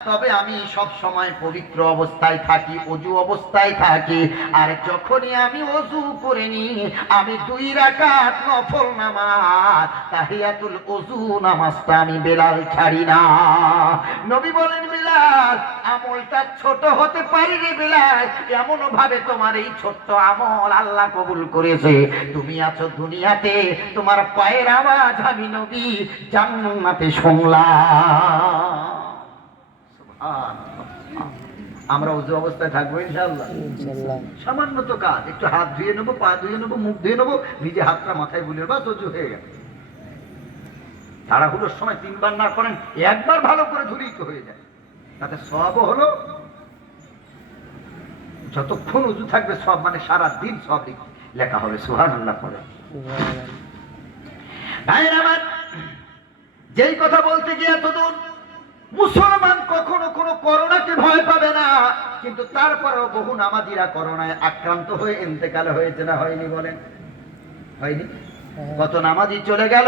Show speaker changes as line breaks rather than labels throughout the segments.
তবে আমি সব সময় পবিত্র অবস্থায় থাকি, অজু অবস্থায় থাকি, আর যখনই আমি অজু করে নি আমি দুই রাকাত নফল নামাজ, তাহিয়াতুল অজু নামাজটা আমি বেলাল ছাড়ি না। নবী বলেন, বেলাল, আমলটা ছোট হতে পারি রে বেলাল এমন ভাবে তোমার এই ছোট্ট আমল আল্লাহ কবুল করেছে। তুমি আছো দুনিয়াতে, তোমার পায়ের আওয়াজ আমি নবী জান্নাতে শুনলাম। আমরা উজু অবস্থায় থাকব ইনশাল্লাহ সামান্য তো কাজ একটু হাত ধুয়ে নেব পা ধুয়ে নেব মুখ ধুয়ে নেব নিজে হাতটা মাথায় বুলে বা উজু হয়ে গেল তাড়াহুড়োর সময় তিনবার না করেন একবার ভালো করে ধুলেই তো হয়ে যায়। তাতে সবও হলো যতক্ষণ উজু থাকবে সব মানে সারা দিন সব লেখা হবে সুহান আল্লাহ
সুবহানাল্লাহ।
ভাইয়ের আমার যেই কথা বলতে গিয়ে এত দূর মুসলমান কখনো কোনো করোনাকে ভয় পাবে না কিন্তু তারপরেও বহু নামাজিরা করোনায় আক্রান্ত হয়ে ইন্তেকাল হয়েছে না হয়নি বলেন? হয়নি?
হ্যাঁ।
কত নামাজি চলে গেল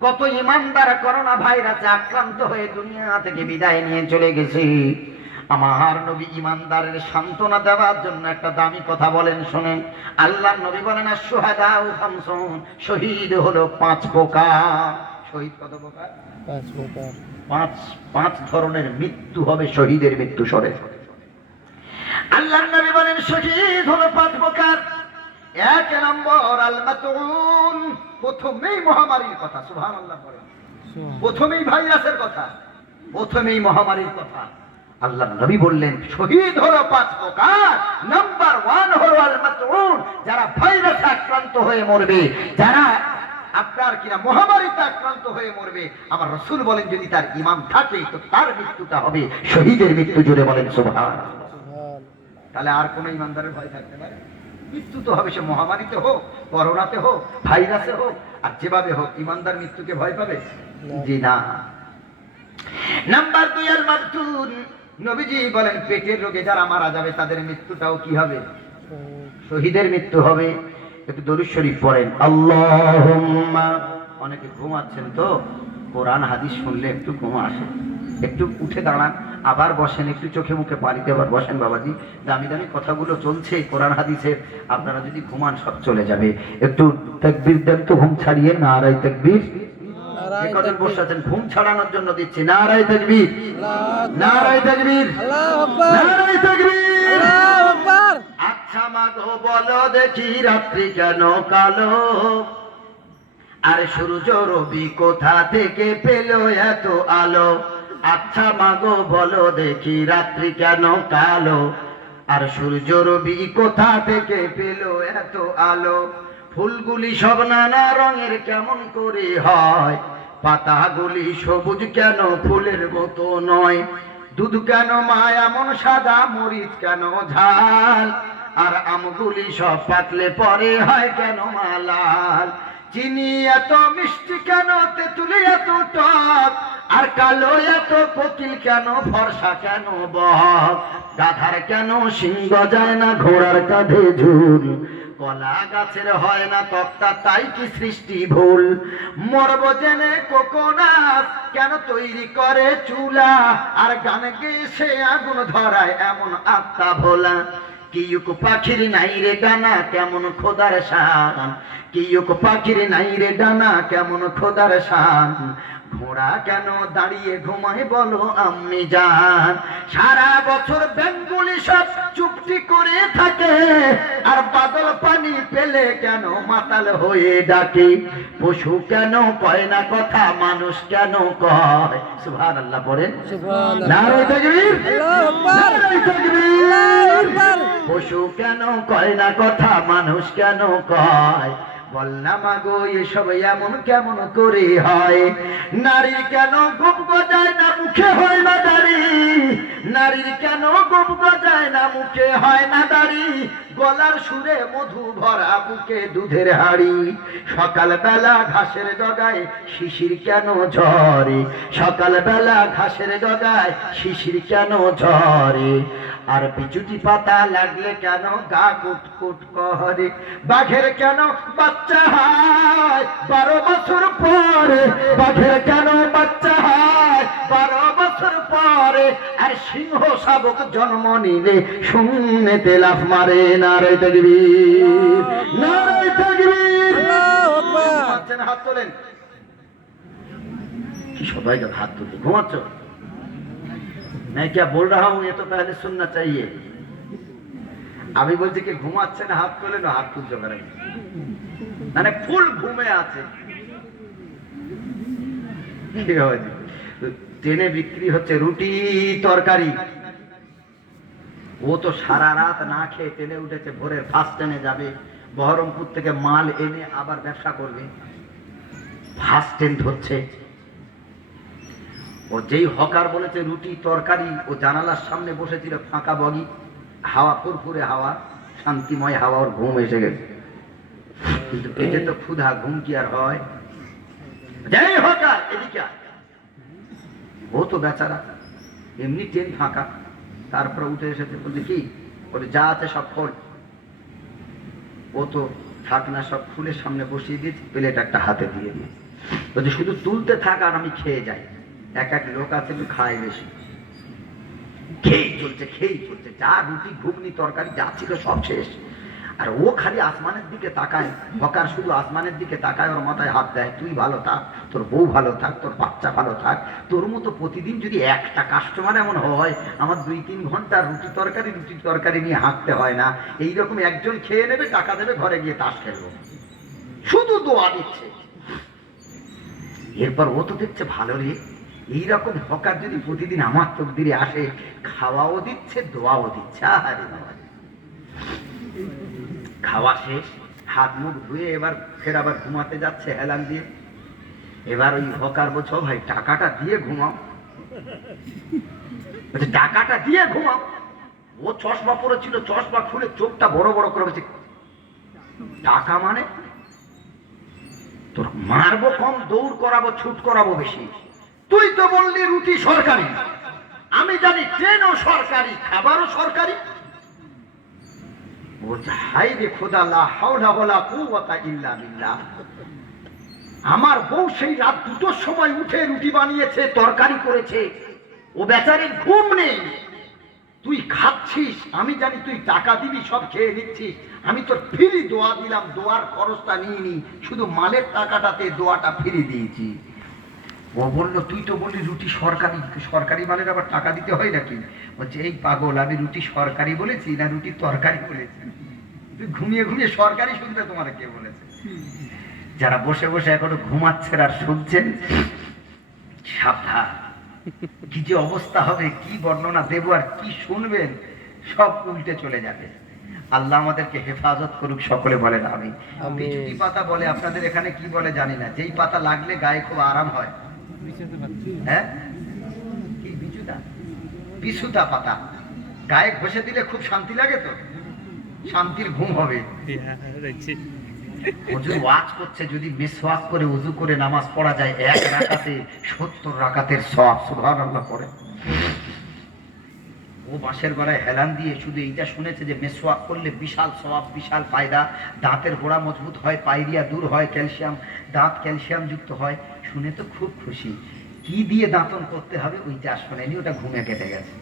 কত ইমানদার করোনা ভাইরাসে আক্রান্ত হয়ে দুনিয়া থেকে বিদায় নিয়ে চলে গেছে। আমার নবী ইমানদারের সান্ত্বনা দেওয়ার জন্য একটা দামি কথা বলেন শোনেন। আল্লাহ নবী বলেন আর সোহাদা ও শহীদ হলো পাঁচ প্রকার। শহীদ কত প্রকার?
পাঁচ প্রকার।
পাঁচ পাঁচ ধরনের মৃত্যু হবে শহীদের মৃত্যু সরে আল্লাহ নবী বলেন শহীদ হলো পাঁচ প্রকার। এক নম্বর আল মাতুন প্রথমেই মহামারীর কথা সুবহানাল্লাহ বলেন।
সুবহান।
প্রথমেই ভাইরাসের কথা প্রথমেই মহামারীর কথা। আল্লাহ নবী বললেন শহীদ হলো পাঁচ প্রকার। নাম্বার ওয়ান হলো আল মাতুন যারা ভাইরাসে আক্রান্ত হয়ে মরবে যারা আপনার কিনা মহামারীতে আক্রান্ত হয়ে মরবে। আমার রসুল বলেন যদি তার ইমাম থাকে তো তার মৃত্যুটা হবে। শহীদের মৃত্যু জুড়ে বলেন সুবহান। তাহলে আর কোনো ইমানদারের ভয় থাকতে পারে? মৃত্যু তো হবে সে মহামারীতে হোক করোনাতে হোক ভাইরাসে হোক আর যেভাবে হোক ইমানদার মৃত্যুকে ভয় পাবে? জি না। নাম্বার দুই আল মাকতুন নবীজি বলেন পেটের রোগে যারা মারা যাবে তাদের মৃত্যুটাও কি হবে? শহীদের মৃত্যু হবে। একটু দরুদ শরীফ পড়েন। আল্লাহুম্মা। অনেকে ঘুমাচ্ছেন তো কোরআন হাদিস শুনলে একটু ঘুম আসে। একটু উঠে দাঁড়ান আবার বসেন একটু চোখে মুখে পানিতে আবার বসেন বাবাজি। দামি দামি কথাগুলো চলছে কোরআন হাদিসের। আপনারা যদি ঘুমান সব চলে যাবে। একটু তাকবীর দেন তো ঘুম ছাড়িয়ে নারাই তাকবীর।
নারায়ণ
যে কজন বসে আছেন ঘুম ছাড়ানোর জন্য দিচ্ছি। নারাই তাকবীর। নারাই তাকবীর। নারাই তাকবীর। মাগো বলো দেখি রাত্রি কেন কালো? আর সূর্য রবি কোথা থেকে পেল এত আলো? আচ্ছা মাগো বলো দেখি রাত্রি কেন কালো? আর সূর্য রবি কোথা থেকে পেল এত আলো? ফুলগুলি সব নানা রঙের কেমন করে হয়? পাতাগুলি সবুজ কেন ফুলের মতো নয়? দুধ কেন মা এমন সাদা, মরিচ কেন ঝাল? আর আমগুলি সব পাকলে পরে হয় কেন মালাল? চিনি এত মিষ্টি কেন, তেঁতুলি এত টক? আর কালো এত কোকিল কেন, ফর্সা কেন বক? গাধার কেন সিংহ যায় না ঘোড়ার কাঁধে ঝুল? কলা গাছের হয় না তক্তা, তাই কি সৃষ্টি ভুল? মরব জেনে কোকোনাস কেন তৈরি করে চুলা? আর গান গেয়ে সে আগুন ধরায় এমন আত্মা ভোলা? কিয়ুক পাখির নাই রে ডানা, কেমন খোদার শান? কিয়ুক পাখির নাই রে ডানা, কেমন খোদার শান? ঘোড়া কেন দাঁড়িয়ে ঘুমায় বলো আমি জান? সারা বছর বেঙ্গুলি সব চুপটি করে থাকে আর বাদল পানি পেলে কেন মাতাল হয়ে ডাকে? পশু কেন কয় না কথা মানুষ কেন কয়? পড়েন। তাকবীর।
আল্লাহু আকবার।
পশু কেন কয় না কথা মানুষ কেন কয়? বল না মাগো, এসব এমন কেমন করে হয়? নারী কেন গোপ গজায় না মুখে হয় না দাড়ি? নারীর কেন গোপ গজায় না মুখে হয় না দাড়ি? গলার সুরে মধু ভরা বুকে দুধের হাড়ি। সকালবেলা ঘাসের ডগায় শিশির কেন ঝরে? সকালবেলা ঘাসের ডগায় শিশির কেন ঝরে? আর বিচুটি পাতা লাগলে কেন গা কুট কুট করে? বাঘের কেন বাচ্চা হয় বারো বছর পরে? বাঘের কেন বাচ্চা হয় বারো বছর পরে? আর সিংহ শাবক জন্ম নিলে শূন্যতে লাফ মারে নারে তকবীর নারে তকবীর
আল্লাহু আকবার
ঘুমাচ্ছেন হাত তোলেন कि সবাইকে হাত তুলতে ঘুমাচ্ছ मैं क्या बोल रहा हूँ ये तो पहले सुनना चाहिए আমি বলছি কি ঘুমাচ্ছে না হাত তোলে না হাত তুলতে পারে মানে ফুল ঘুমে আছে কি হয়েছে? ট্রেনে বিক্রি হচ্ছে রুটি তরকারি ও তো সারা রাত না খেয়ে ট্রেনে উঠেছে, ভোরের ফার্স্ট ট্রেনে যাবে, বহরমপুর থেকে মাল এনে আবার ব্যবসা করবে। ফার্স্ট ট্রেন ধরছে ও যেই হকার বলেছে, রুটি, তরকারি, ও জানালার সামনে বসেছিল ফাঁকা বগি, হাওয়া ফুরফুরে হাওয়া, শান্তিময় হাওয়া, ওর ঘুম এসে গেছে। কিন্তু পেটে তো ক্ষুধা, ঘুম কি আর হয়? হকার, এদিকে ও তো বেচারা, এমনি ট্রেন ফাঁকা। তারপরে উঠে এসেছে, বলছে, কি? বলে, যা আছে সব খোল। ও তো থাকনা সব ফুলের সামনে বসিয়ে দিয়েছি, প্লেট একটা হাতে দিয়ে দিয়ে বলছে, শুধু তুলতে থাক আর আমি খেয়ে যাই। এক এক লোক আছে, একটু খায় বেশি। খেয়েই চলছে খেয়েই চলছে। যা রুটি, ঘুগনি, তরকারি, যা ছিল সব শেষ। আর ও খালি আসমানের দিকে তাকায়, হকার শুধু আসমানের দিকে তাকায়, ওর মাথায় হাত দেয়, তুই ভালো থাক, তোর বউ ভালো থাক, তোর বাচ্চা ভালো থাক, তোর মতো প্রতিদিন যদি একটা কাস্টমার এমন হয়, আমার দুই তিন ঘণ্টা রুটি তরকারি রুটি তরকারি নিয়ে হাঁটতে হয় না। এইরকম একজন খেয়ে নেবে, টাকা দেবে, ঘরে গিয়ে তাস খেলব। শুধু দোয়া দিচ্ছে। এরপর ও তো দেখছে, ভালো রে, এইরকম হকার যদি প্রতিদিন আমার চোখ দিয়ে আসে, খাওয়াও দিচ্ছে, দোয়াও দিচ্ছে। আরে। খাওয়া শেষ, হাত মুখ ধুয়ে এবার ফের আবার ঘুমাতে যাচ্ছে হেলান দিয়ে। এবার ওই হকার বলছো ভাই, টাকাটা দিয়ে ঘুমাও। টাকাটা দিয়ে ঘুমাও। ও চশমা পরেছিল, চশমা খুলে চোখটা বড় বড় করে বলছে, টাকা মানে? তোর মারবো কম, দৌড় করাবো, ছুট করাবো বেশি। তুই তো বললি রুটি সরকারি। আমি জানি ট্রেনও সরকারি, খাবারও সরকারি। বলছে রে খোদা, লা হাওলা ওয়ালা কুওয়াতা ইল্লা বিল্লাহ। আমার বউ সেই রাত দুটোর সময় উঠে রুটি বানিয়েছে, তরকারি করেছে। ও বেচারির ঘুম নেই। তুই খাচ্ছিস, আমি জানি তুই টাকা দিবি, সব খেয়ে নিচ্ছিস। আমি তোর ফ্রি দোয়া দিলাম, দোয়ার খরচটা নিয়ে নি শুধু মালের টাকাটাতে দোয়াটা ফিরে দিয়েছি। ও বলল তুই তো বললি রুটি সরকারি সরকারি মালের আবার টাকা দিতে হয় নাকি? বলছে এই পাগল আমি রুটি সরকারি বলেছি না রুটি তরকারি বলেছি? ঘুমিয়ে ঘুমিয়ে সরকারি শুনতে তোমার কে বলেছে? যারা বসে বসে এখনও ঘুমাচ্ছেন আর শুনছেন সাবধান। কি যে অবস্থা হবে কি বর্ণনা দেব আর কি শুনবেন সব উল্টে চলে যাবে। আল্লাহ আমাদেরকে হেফাজত করুক সকলে বলেন আমি। পাতা বলে আপনাদের এখানে কি বলে জানি না। যেই পাতা লাগলে গায়ে খুব আরাম হয়। হ্যাঁ? কি পাতা। গায়ে ঘষে দিলে খুব শান্তি লাগে তো? শান্তির ঘুম হবে। হুজুর ওয়াজ করছে যদি মিসওয়াক করে উজু করে নামাজ পড়া যায় এক রাকাতে সত্তর রাকাতের সব পড়ে। ও বাঁশের গলায় হেলান দিয়ে শুধু এইটা শুনেছে যে মেসওয়াক করলে বিশাল সওয়াব বিশাল ফায়দা। দাঁতের গোড়া মজবুত হয় পাইরিয়া দূর হয় ক্যালসিয়াম দাঁত ক্যালসিয়াম যুক্ত হয়। শুনে তো খুব খুশি। কি দিয়ে দাঁতন করতে হবে ওইটা শোনেনি, ওটা ঘুমে কেটে গেছে।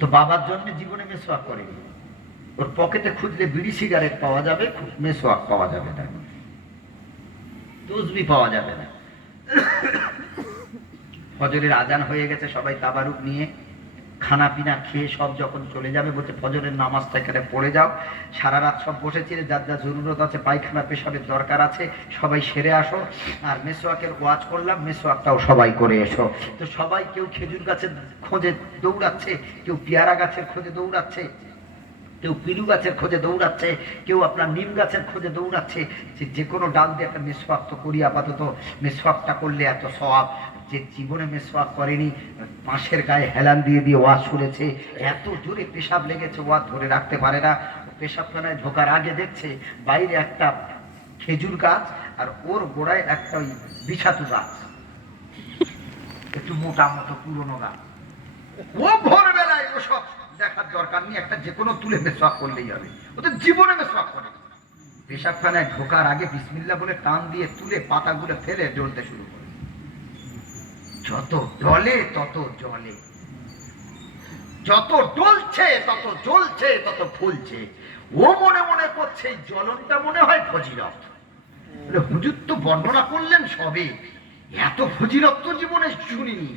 তো বাবার জন্য জীবনে মেসওয়াক করেনি। ওর পকেটে খুঁজলে বিড়ি সিগারেট পাওয়া যাবে মেসওয়াক পাওয়া যাবে না তুসবি পাওয়া যাবে না। ফজরের আজান হয়ে গেছে, সবাই তাবারুক নিয়ে খানা পিনা খেয়ে সব যখন চলে যাবে, বলছে, ফজরের নামাজটা এখানে পড়ে যাও। সারা রাত সব বসেছিলে যার যা জরুরত আছে, পায়খানা, পেশাবের দরকার আছে, সবাই সেরে আসো। আর মেসোয়াকের ওয়াজ করলাম, মেসোয়াকটাও সবাই করে এসো। তো সবাই কেউ খেজুর গাছের খোঁজে দৌড়াচ্ছে, কেউ পেয়ারা গাছের খোঁজে দৌড়াচ্ছে, কেউ পিলু গাছের খোঁজে দৌড়াচ্ছে, কেউ আপনার নিম গাছের খোঁজে দৌড়াচ্ছে। যে কোনো ডাল দিয়ে একটা মেসওয়াক তো করি আপাতত। মেসওয়াকটা করলে এত সওয়াব। যে জীবনে মেসওয়াক করেনি, পাশের গায়ে হেলান দিয়ে দিয়ে ওয়াজ শুনেছে, এত জোরে পেশাব লেগেছে, ওয়াজ ধরে রাখতে পারে না। পেশাবখানায় ঢোকার আগে দেখছে, বাইরে একটা খেজুর গাছ আর ওর গোড়ায় একটা ওই বিছাতু গাছ। একটু মোটা মতো পুরনো গাছ। ও ভোরবেলায় ওসব দেখার দরকার নেই, একটা যে কোনো তুলে মেসওয়াক করলেই হবে। ও তো জীবনে মেসওয়াক করে পেশাবখানায় ঢোকার আগে বিসমিল্লা বলে টান দিয়ে তুলে পাতাগুলো ফেলে জ্বলতে শুরু করে যত ডলে তত জলে। যত ডলছে তত জ্বলছে, তত ফুলছে। ও মনে মনে করছে জ্বলনটা মনে হয় ফজিলত। হুজুর তো বর্ণনা করলেন সবে। এত ফজিলত তো জীবনে শুনিনি।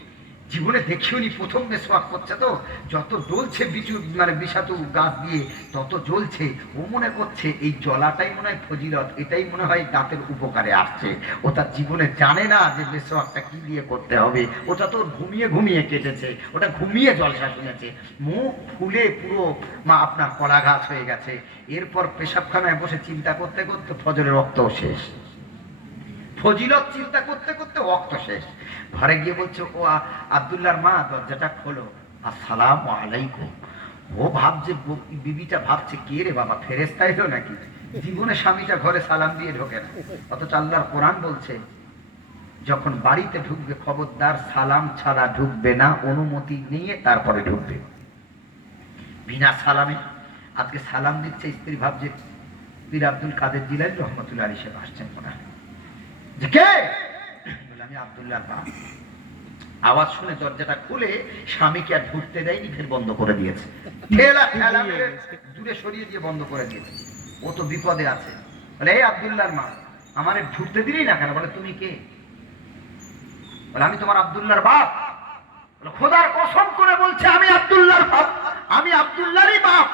জীবনে দেখিওনি প্রথম মেসওয়াক করছে তো। যত জ্বলছে বিচু মানে বিষাতু গাছ দিয়ে, তত জ্বলছে। ও মনে করছে এই জলাটাই মনে হয় ফজিলত, এটাই মনে হয় দাঁতের উপকারে আসছে। ও তার জীবনে জানে না যে মেসওয়াকটা কি দিয়ে করতে হবে। ওটা তো ঘুমিয়ে ঘুমিয়ে কেটেছে, ওটা ঘুমিয়ে জলসা শুনেছে। মুখ ফুলে পুরো, মা, আপনার কলা গাছ হয়ে গেছে। এরপর পেশাবখানায় বসে চিন্তা করতে করতে ফজরের রক্তও শেষ। ফজিলত চিন্তা করতে করতে অক্ত শেষ। ঘরে গিয়ে বলছে, ও আ- আব্দুল্লাহর মা, দরজাটা খোলো। আসসালাম আলাইকুম। ও ভাবছে বিবিটা ভাবছে, কে রে বাবা ফেরেস্তা এলো নাকি? জীবনে স্বামীটা ঘরে সালাম দিয়ে ঢোকে না। অথচ আল্লাহর কোরআন বলছে, যখন বাড়িতে ঢুকবে খবরদার, সালাম ছাড়া ঢুকবে না, অনুমতি নিয়ে তারপরে ঢুকবে। বিনা সালামে আজকে সালাম দিচ্ছে স্ত্রী, ভাবছে, পীর আব্দুল কাদের জিলানি রহমতুল্লাহ সাহেব আসছেন মনে হয়। কে? বলে, আমি আব্দুল্লাহ বাপ। আওয়াজ শুনে দরজাটা খুলে স্বামীকে আর ঢুকতে দেয়নি ফের বন্ধ করে দিয়েছে। ঠেলা ঠেলা দূরে সরিয়ে দিয়ে বন্ধ করে দিয়েছে। ও তো বিপদে আছে। বলে এই আব্দুল্লাহর মা আমার ঢুকতে দিলি না কেন? বলে তুমি কে? বলে আমি তোমার আব্দুল্লাহর বাপ। খোদার কসম করে বলছে আমি আব্দুল্লাহর বাপ। আমি আব্দুল্লাহরই বাপ।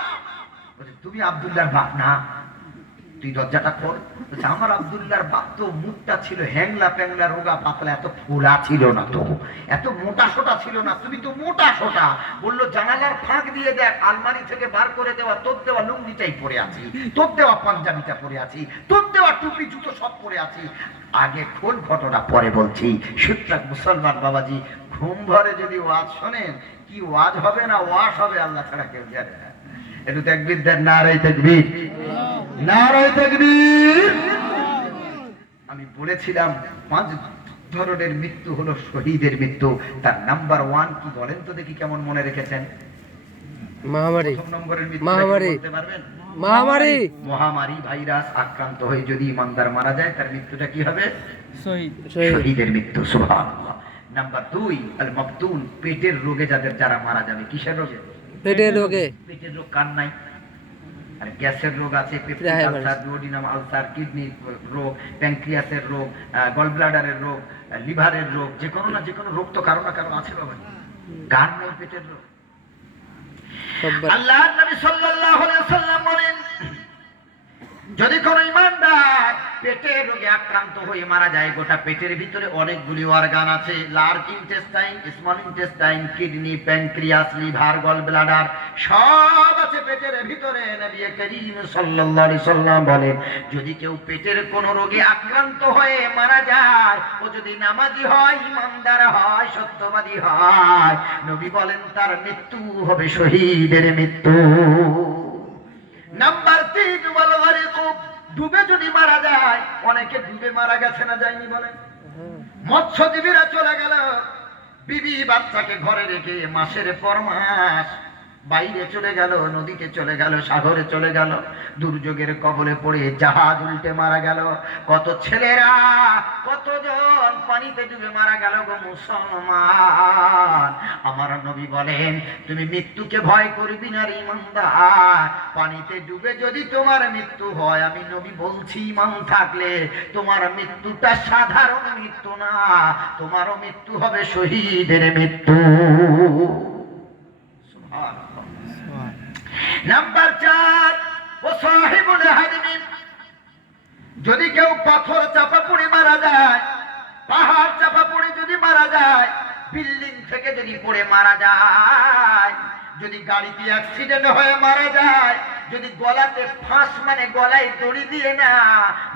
তুমি আব্দুল্লাহর বাপ না। তুই দরজাটা খোল আমার আব্দুল্লাহর বাপ তো মুখটা ছিল হ্যাংলা প্যাংলা রোগা পাতলা, এত ফোলা ছিল না তো, এত মোটা সোটা ছিল না, তুমি তো মোটা সোটা। বলল, জানালার ফাঁক দিয়ে দেখ, আলমারি থেকে বার করে দেওয়া, তোর দেওয়া লুঙ্গিটাই পরে আছি, তোর দেওয়া পাঞ্জাবিটা পরে আছি, তোর দেওয়া টুপি, জুতো সব পরে আছি। আগে খোল ঘটনা, পরে বলছি, সুতরাং মুসলমান বাবাজি, ঘুম ভরে যদি ওয়াজ শোনেন, কি ওয়াজ হবে না ওয়াশ হবে, আল্লাহ ছাড়া কেউ জানে না। একটু দেখবির দেন নারাই দেখবির নারাই দেখবির আমি বলেছিলাম পাঁচ ধরনের মৃত্যু হলো শহীদের মৃত্যু। তার নাম্বার ওয়ান কি বলেন তো দেখি কেমন মনে রেখেছেন?
মহামারী।
প্রথম নম্বরের মৃত্যু
মহামারী। মহামারী।
মহামারী ভাইরাস আক্রান্ত হয়ে যদি ইমানদার মারা যায় তার মৃত্যুটা কি হবে? শহীদের মৃত্যু সুবহানাল্লাহ। নাম্বার দুই আল মাকতুল পেটের রোগে যাদের যারা মারা যাবে কিসের রোগে?
পেটের রোগে।
পেটের রোগ কার নাই। আর গ্যাসের রোগ আছে আলসার ডুওডিনাম আলসার কিডনি রোগ প্যানক্রিয়াসের রোগ গল ব্লাডারের রোগ লিভারের রোগ যে কোনো না যে কোনো রোগ তো কারও না কারও আছে বাবা। গান নাই পেটের রোগ। আল্লাহ নবী সাল্লাল্লাহু আলাইহি ওয়াসাল্লাম বলেন যদি কোনো ইমানদার পেটের রোগে আক্রান্ত হয়ে মারা যায়, গোটা পেটের ভিতরে অনেকগুলি অর্গান আছে large intestine small intestine kidney pancreas liver gall bladder সব আছে পেটের ভিতরে। নবী করিম সাল্লাল্লাহু আলাইহি সাল্লাম বলেন, যদি কেউ পেটের কোনো রোগে আক্রান্ত হয়ে মারা যায়, ও যদি নামাজি হয়, ইমানদার হয়, সত্যবাদী হয়, নবী বলেন তার মৃত্যু হবে শহীদের মৃত্যু। নাম্বার তিন, বলো খুব ডুবে যদি মারা যায়, অনেকে ডুবে মারা গেছে না যায়নি বলে। মৎস্যজীবীরা চলে গেল। বিবি বাচ্চাকে ঘরে রেখে মাসের পর মাস বাইরে চলে গেল, নদীতে চলে গেল, সাগরে চলে গেল, দুর্যোগের কবলে পড়ে জাহাজ উল্টে মারা গেল। কত ছেলেরা, কতজন পানিতে ডুবে মারা গেল গো মুসলমান? আমার নবী বলেন, তুমি মৃত্যুকে ভয় করবি না ইমানদার। পানিতে ডুবে যদি তোমার মৃত্যু হয়, আমি নবী বলছি, ইমান থাকলে তোমার মৃত্যুটা সাধারণ মৃত্যু না। তোমারও মৃত্যু হবে শহীদের মৃত্যু। নাম্বার চার, ও সাহেবুল যদি কেউ পাথর চাপা পড়ে মারা যায়, পাহাড় চাপা পড়ে যদি মারা যায়, বিল্ডিং থেকে যদি পড়ে মারা যায়, যদি গাড়িতে অ্যাক্সিডেন্ট হয়ে মারা যায় যদি গলাতে ফাঁস মানে গলায় দড়ি দিয়ে না,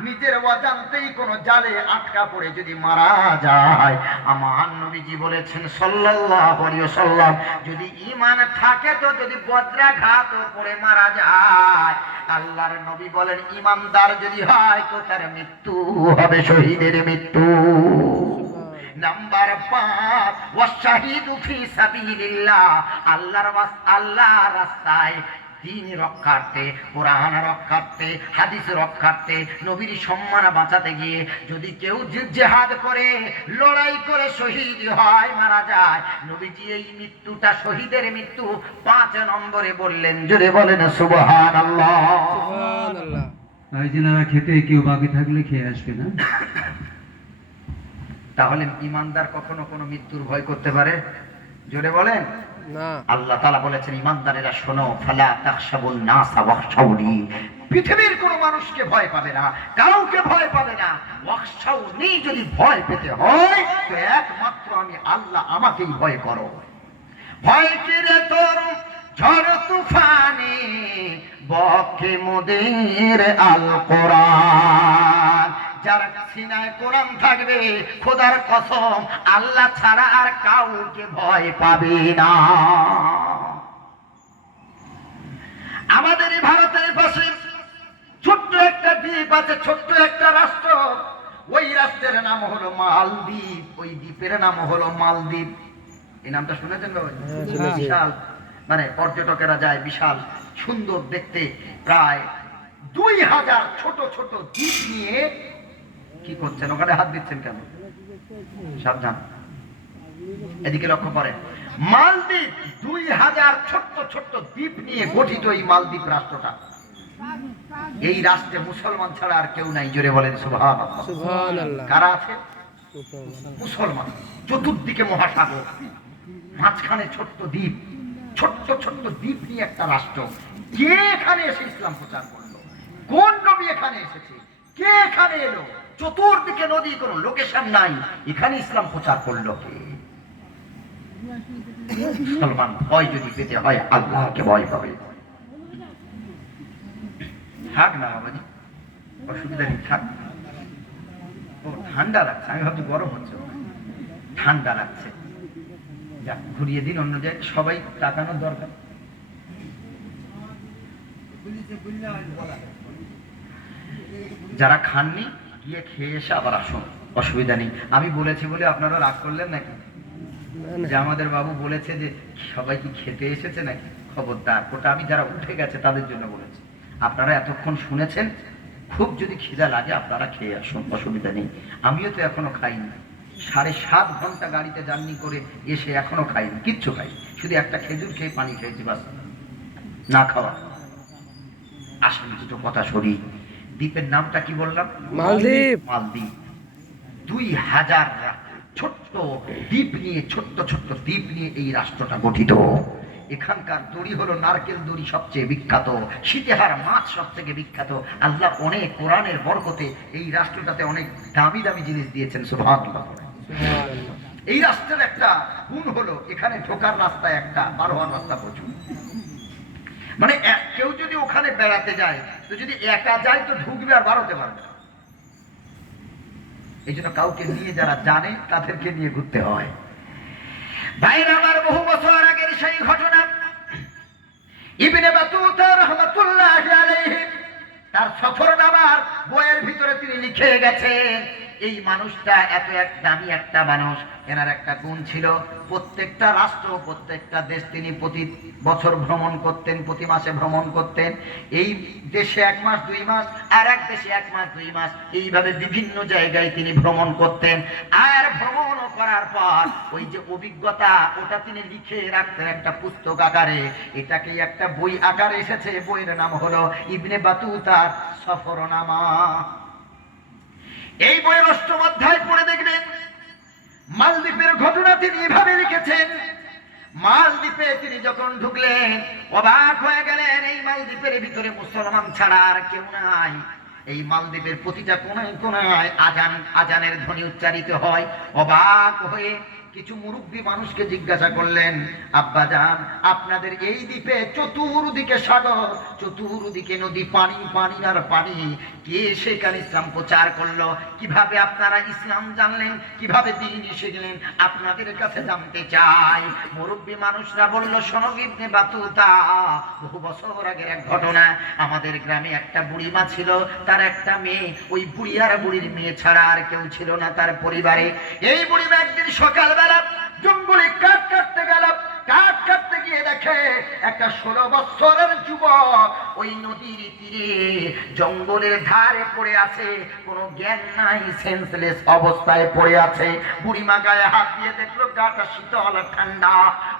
নিজের অজান্তেই কোনো জালে আটকা পড়ে যদি মারা যায়। আমার নবীজি বলেছেন, সাল্লাল্লাহু আলাইহি ওয়াসাল্লাম, যদি ঈমান থাকে তো যদি বজ্রাঘাত পড়ে মারা যায়। আল্লাহর নবী বলেন ইমানদার যদি হয় তো তার মৃত্যু হবে, শহীদের মৃত্যু। নাম্বার পাঁচ ওয়াশাহিদু ফি সাবিলিল্লাহ, আল্লাহর আল্লাহ রাস্তায় দিন রক্ষার্থে কোরআন রক্ষার্থে হাদিস রক্ষার্থে নবীর সম্মান বাঁচাতে গিয়ে যদি কেউ জেহাদ করে লড়াই করে শহীদ হয় মারা যায় নবীজি এই মৃত্যুটা শহীদের মৃত্যু পাঁচ নম্বরে বললেন জোরে বলেন সুবহানাল্লাহ।
সুবহানাল্লাহ।
তাই যেনারা খেতে কেউ বাকি থাকলে খেয়ে আসবে না?
তাহলে ইমানদার কখনো কোনো মৃত্যুর ভয় করতে পারে? জোরে বলেন। আল্লাহ তালা বলেছেন, ইমানদারেরা শোনো, ফালা তাকসাবুন নাসা ওয়াখশাউনি। পৃথিবীর কোনো মানুষকে ভয় পাবে না, কাউকে ভয় পাবে না। ওয়াখশাউনি যদি ভয় পেতে হয়, তো একমাত্র আমি আল্লাহ আমাকেই ভয় করো। ভয় কিরে তোর? ঝড় তুফানে, বকে মোদের আল কোরআন যার সিনায় কোরআন থাকবে খোদার কসম আল্লাহ ছাড়া আর কাউকে ভয় পাবে না। আমাদের এই ভারতের পাশে ছোট্ট একটা দ্বীপ আছে ছোট্ট একটা রাষ্ট্র। ওই রাষ্ট্রের নাম হলো মালদ্বীপ ওই দ্বীপের নাম হলো মালদ্বীপ। এই নামটা শুনেছেন বাবা
হ্যাঁ।
বিশাল। মানে পর্যটকেরা যায় বিশাল সুন্দর দেখতে। প্রায় দুই হাজার ছোট ছোট দ্বীপ নিয়ে কি করছেন? ওখানে হাত দিচ্ছেন কেন? সাবধান। এদিকে লক্ষ্য করেন। মালদ্বীপ দুই হাজার ছোট্ট ছোট্ট দ্বীপ নিয়ে গঠিত এই মালদ্বীপ রাষ্ট্রটা। এই রাষ্ট্রে মুসলমান ছাড়া আর কেউ নাই জোরে বলেন সুভান কারা আছে?
মুসলমান।
চতুর্দিকে মহাসাগর। মাঝখানে ছোট্ট দ্বীপ। ছোট্ট ছোট্ট দ্বীপ নিয়ে একটা রাষ্ট্র। কে এখানে এসে ইসলাম প্রচার করল? কোন নবী এখানে এসেছে? কে এখানে এলো? চতুর্দিকে নদী, কোনো লোকেশন নাই। এখানে ইসলাম প্রচার করল কে? মুসলমান ভয় যদি পেতে হয়, আল্লাহকে ভয় পাবে। থাক না বাবাজি, অসুবিধা নেই, থাক। ও, ঠান্ডা লাগছে, আমি ভাবছি গরম হচ্ছে। ঠান্ডা লাগছে। যাক, ঘুরিয়ে দিন অন্য জায়গায়, সবাই তাকানোর দরকার। যারা খাননি গিয়ে খেয়ে এসে আবার আসুন। অসুবিধা নেই। আমি বলেছি বলে আপনারা রাগ করলেন নাকি? যে আমাদের বাবু বলেছে যে সবাই কি খেতে এসেছে নাকি? খবরদার ওটা আমি যারা উঠে গেছে তাদের জন্য বলেছি। আপনারা এতক্ষণ শুনেছেন খুব যদি খিদা লাগে আপনারা খেয়ে আসুন অসুবিধা নেই। আমিও তো এখনও খাইনি। সাড়ে সাত ঘণ্টা গাড়িতে জার্নি করে এসে এখনও খাইনি কিচ্ছু খাই শুধু একটা খেজুর খেয়ে পানি খেয়েছি বাস। না খাওয়া। আসুন দুটো কথা সরি দ্বীপের নামটা কি বললাম?
মালদ্বীপ।
মালদ্বীপ। দুই হাজার ছোট্ট দ্বীপ নিয়ে ছোট্ট ছোট্ট দ্বীপ নিয়ে এই রাষ্ট্রটা গঠিত। এখানকার দড়ি হলো নারকেল দড়ি সবচেয়ে বিখ্যাত শীতেহার মাছ সব থেকে বিখ্যাত। আল্লাহ অনেক কোরআনের বরকতে এই রাষ্ট্রটাতে অনেক দামি দামি জিনিস দিয়েছেন সুবহানাল্লাহ। এই রাষ্ট্রের একটা গুণ হলো এখানে ঢোকার রাস্তা একটা বার হওয়ার রাস্তা প্রচুর। মানে কেউ যদি ওখানে বেড়াতে যায়, তো যদি একা যায়, তো ঢুকবে আর বাড়তে পারবে। এই জন্য কাউকে নিয়ে যারা জানে, তাদেরকে নিয়ে ঘুরতে হয় ভাইরা আমার বহু বছর আগের সেই ঘটনা ইবনে বাতুতা রহমাতুল্লাহ আলাইহি বইয়ের ভিতরে তিনি লিখে গেছেন এই মানুষটা এত এক দামি একটা মানুষ, এনার একটা গুণ ছিল, প্রত্যেকটা রাষ্ট্র, প্রত্যেকটা দেশ তিনি প্রতি বছর ভ্রমণ করতেন, প্রতি মাসে ভ্রমণ করতেন। এই দেশে এক মাস, দুই মাস, আর এক দেশে এক মাস, দুই মাস, এইভাবে বিভিন্ন জায়গায় তিনি ভ্রমণ করতেন। আর ভ্রমণ করার পর ওই যে অভিজ্ঞতা, ওটা তিনি লিখে রাখতেন একটা পুস্তক আকারে। এটাকে একটা বই আকারে এসেছে, বইয়ের নাম হলো ইবনে বাতুতার সফরনামা। এই বইয়ের অষ্টম অধ্যায় পড়ে দেখবেন, মালদ্বীপের ঘটনা তিনি এভাবে লিখেছেন, মালদ্বীপে তিনি যখন ঢুকলেন, অবাক হয়ে গেলেন, এই মালদ্বীপের ভিতরে মুসলমান ছাড়া আর কেউ নাই। এই মালদ্বীপের প্রতিটা কোনায় কোনায় আজান, আজানের ধ্বনি উচ্চারিত হয়। অবাক হয়ে কিছু মুরব্বী মানুষকে জিজ্ঞাসা করলেন, আব্বা যান আপনাদের এই দ্বীপে চতুর্দিকে সাগর, চতুর্দিকে নদী, পানি পানি আর পানি। কে সেখানে ইসলাম প্রচার করল? কীভাবে আপনারা ইসলাম জানলেন? কীভাবে দিন শিখলেন আপনাদের কাছে জানতে চাই। মুরব্বী মানুষরা বলল সনগিবনে বাতুতা, বহু বছর আগের এক ঘটনা। আমাদের গ্রামে একটা বুড়িমা ছিল, তার একটা মেয়ে। ওই বুড়ি আর বুড়ির মেয়ে ছাড়া আর কেউ ছিল না তার পরিবারে। এই বুড়িমা একদিন সকালবেলা জঙ্গলে কাঠ কাটতে গেল কাঠ কাটতে গিয়ে দেখে একটা ষোলো বছরের যুবক ওই নদীর তীরে জঙ্গলের ধারে পড়ে আছে, কোনো জ্ঞান নাই সেন্সলেস অবস্থায় পড়ে আছে। বুড়িমা গায়ে হাত দিয়ে দেখল গাটা শীতল ঠান্ডা।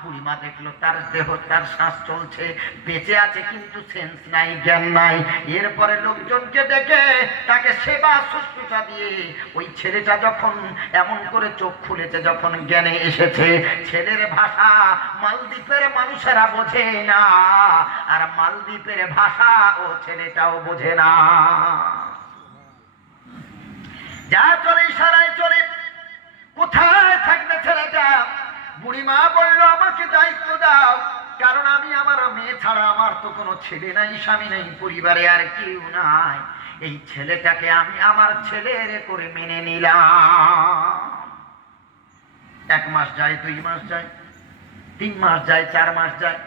বুড়িমা দেখল তার দেহ, তার শ্বাস চলছে, বেঁচে আছে কিন্তু সেন্স নাই, জ্ঞান নাই। এরপরে লোকজনকে ডেকে তাকে সেবা শুশ্রূষা দিয়ে ওই ছেলেটা যখন এমন করে চোখ খুলেছে, যখন জ্ঞানে এসেছে, ছেলের ভাষা মালদ্বীপের মানুষেরা বোঝে না। আর মালদ্বীপের ভাষা ও ছেলেটাও বোঝে না। যা চলে ইশারায় চলে, কোথায় থাকবে ছেলেটা? বুড়িমা বলল, আমাকে দায়িত্ব দাও, কারণ আমি আমার মেয়ে ছাড়া আমার তো কোনো ছেলে নাই, স্বামী নাই, পরিবারে আর কেউ নাই। এই ছেলেটাকে আমি আমার ছেলের করে মেনে নিলাম। এক মাস যায়, দুই মাস যায়। তিন মাস যায়, চার মাস যায়।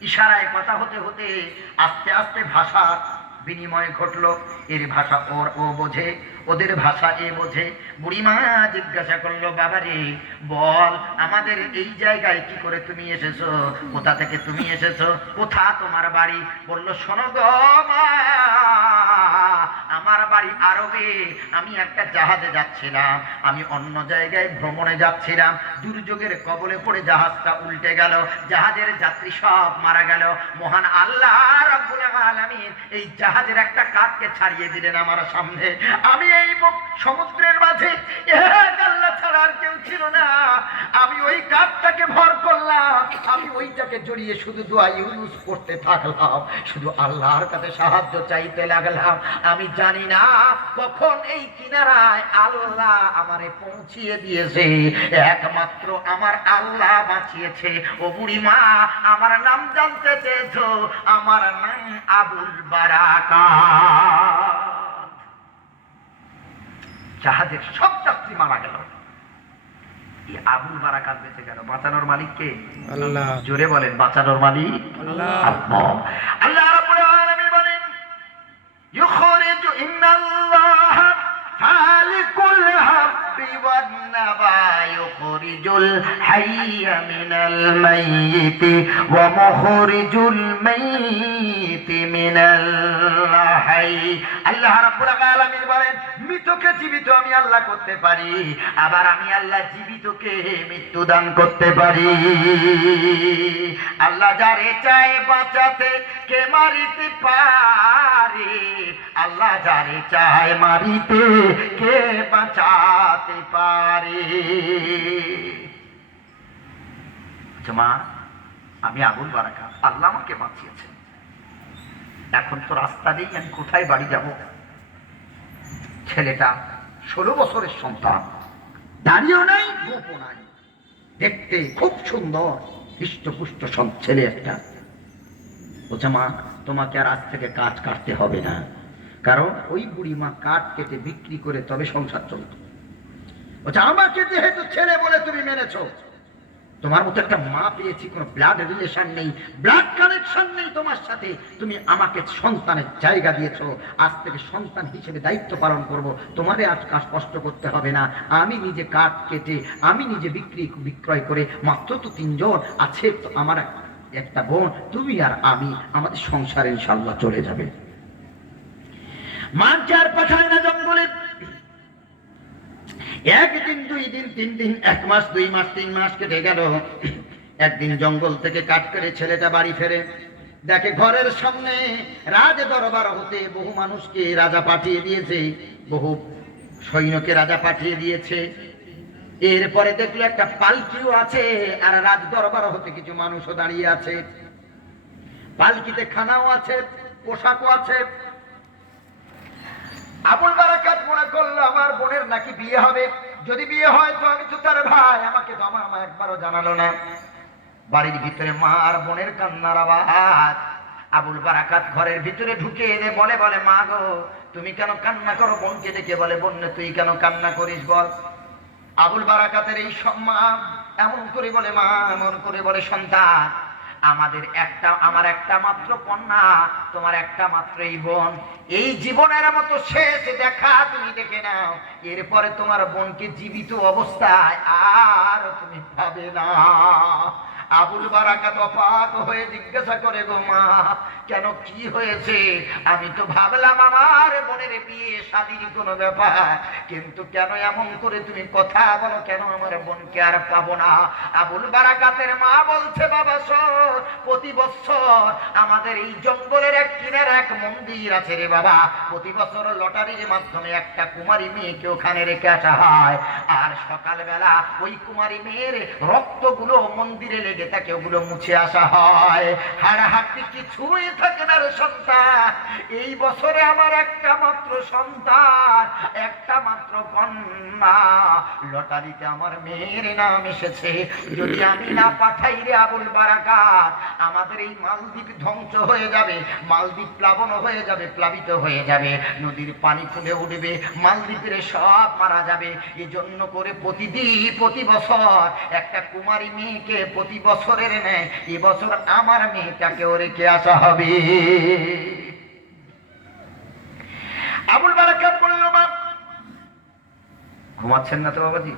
ইশারায় কথা হতে হতে আস্তে আস্তে ভাষা বিনিময় ঘটলো। এর ভাষা ওর ও বোঝে, ওদের ভাষা এ বোঝে। বুড়িমা জিজ্ঞাসা করল, বাবারে, বল, আমাদের এই জায়গায় কি করে তুমি এসেছ? কোথা থেকে তুমি এসেছ? কোথা তোমার বাড়ি? বলল, শোনো গো, মা বাড়ি আমি একটা জাহাজে যাচ্ছিলাম, আমি অন্য জায়গায় ভ্রমণে যাচ্ছিলাম। দুর্যোগের কবলে পড়ে জাহাজটা উল্টে গেল, জাহাজের যাত্রী সব মারা গেল। মহান আল্লাহ রব্বুল আলামিন এই জাহাজের একটা কাঠকে ছাড়িয়ে দিলেন আমার সামনে। আমি এই সমুদ্রের মাঝে আল্লাহ ছাড়া আর কেউ ছিল না। আমি ওই কাঠটাকে ভর করলাম। আমি ওইটাকে জড়িয়ে শুধু দোয়া ইউনুস করতে থাকলাম। শুধু আল্লাহর কাছে সাহায্য চাইতে লাগলাম। আমি জানি না কখন এই কিনারায় আল্লাহ আমারে পৌঁছিয়ে দিয়েছে। একমাত্র আমার আল্লাহ বাঁচিয়েছে। ও বুড়ি মা, আমার নাম জানতে চেয়েছো। আমার নাম আবুল বারাকা। জাহাজের সব যাত্রী মারা গেল। আবুল বারাকাত বেঁচে গেল। বাঁচানোর মালিক কে?
আল্লাহ।
জোরে বলেন বাঁচানোর মালিক
আল্লাহ।
আল্লাহ। রাব্বুল আলামিন বলেন ইউখরিজু ফালিকুল ওয়ান নাবা يخرج الحي من الميت ومخرج الميت من الحي আল্লাহ রাব্বুল আলামিন বলেন মৃতকে জীবিত আমি আল্লাহ করতে পারি আবার আমি আল্লাহ জীবিতকে মৃত্যু দান করতে পারি আল্লাহ যারে চায় বাঁচাতে কে মারিতে পারে আল্লাহ যারে চায় মারিতে কে বাঁচাতে পারে আচ্ছা মা আমি আগুন বারাকা আল্লাহ আমাকে বাঁচিয়েছেন। এখন তো রাস্তা নেই, আমি কোথায় বাড়ি যাব? ছেলেটা ষোলো বছরের সন্তান। দাঁড়িয়েও নাই, গোপও নাই। দেখতে খুব সুন্দর, হৃষ্টপুষ্ট সব ছেলে একটা। বলছে মা তোমাকে আর আজ থেকে কাজ কাটতে হবে না। কারণ ওই বুড়ি মা কাঠ কেটে বিক্রি করে তবে সংসার চলত। বলছে, আমাকে যেহেতু ছেলে বলে তুমি মেনেছো, তোমার মতো একটা মা পেয়েছি, কোনো ব্লাড রিলেশন নেই ব্লাড কানেকশন নেই তোমার সাথে। তুমি আমাকে সন্তানের জায়গা দিয়েছ, আজ থেকে সন্তান হিসেবে দায়িত্ব পালন করব, তোমারে আজ কাজ কষ্ট করতে হবে না। আমি নিজে কাঠ কেটে, আমি নিজে বিক্রি, বিক্রয় করে, মাত্র তো তিনজন আছে, তো আমার একটা বোন, তুমি আর আমি, আমাদের সংসারে ইনশাল্লাহ চলে যাবে। মাছ যার পাঠায় না জঙ্গলে একদিন দুই দিন, তিন দিন, এক মাস, দুই মাস, তিন মাস কেটে গেল। একদিন জঙ্গল থেকে কাট করে ছেলেটা বাড়ি ফেরে। দেখে ঘরের সামনে রাজ দরবার হতে বহু মানুষকে রাজা পাঠিয়ে দিয়েছে, বহু সৈন্যকে রাজা পাঠিয়ে দিয়েছে। এরপরে দেখল একটা পালকিও আছে, আর রাজ দরবার হতে কিছু মানুষও দাঁড়িয়ে আছে। পালকিতে খানাও আছে, পোশাকও আছে। আবুল বারাকাত মনে করল, আমার বোনের নাকি বিয়ে হবে। যদি বিয়ে হয় তো আমি তো তার ভাই। আমাকে তো আমার মা একবারও জানালো না। বাড়ির ভিতরে মা আর বোনের কান্নার আওয়াজ। আবুল বারাকাত ঘরের ভিতরে ঢুকে এনে বলে বলে, মা গো, তুমি কেন কান্না করো? বোনকে ডেকে বলে বোন তুই কেন কান্না করিস বল? আবুল বারাকাতের এই সম্মান এমন করে বলে, মা, এমন করে বলে, সন্তান আমাদের একটা, আমার একটা মাত্র কন্যা, তোমার একটা মাত্র এই বোন। এই জীবনের মতো শেষ দেখা তুমি দেখে নাও। এরপরে তোমার বোনকে জীবিত অবস্থায় আর তুমি পাবে না। আবুল বারাকাত অপাক হয়ে জিজ্ঞাসা করে, গো মা, কেন কি হয়েছে? আমি তো ভাবলাম আমার বোনের বিয়ে, শাদির কোনো ব্যাপার। কিন্তু কেন এমন করে তুমি কথা বলো? কেন আমার বোনকে আর পাবো না? আবুল বারাকাতের মা বলছে, বাবা, শোন, প্রতি বছর আমাদের এই জঙ্গলের এক কিনার এক মন্দির আছে রে বাবা। প্রতি বছর লটারির মাধ্যমে একটা কুমারী মেয়েকে ওখানে রেখে আসা হয়। আর সকালবেলা ওই কুমারী মেয়ের রক্তগুলো মন্দিরে লেগে থাকে ওগুলো মুছে আসা হয়। হাড়াহাড়ি কিছুই থাকে না রে সন্তান। এই বছরে আমার একটা মাত্র সন্তান, একটা মাত্র কন্যা। লটারিতে আমার মেয়ের নাম এসেছে। যদি আমি না পাঠাই রে আবুল বারাকাত, আমাদের এই মালদ্বীপ ধ্বংস হয়ে যাবে, মালদ্বীপ প্লাবন হয়ে যাবে, প্লাবিত হয়ে যাবে। নদীর পানি ফুলে উঠবে, মালদ্বীপের সব মারা যাবে। এজন্য করে প্রতিদিন, প্রতি বছর একটা কুমারী মেয়েকে প্রতি বছরের নেয় এবছর আমার মেয়েটাকেও রেখে আসা হবে। আবুল বারাকাত বলল, মা, ঘুমাচ্ছেন না তো বাবাজি?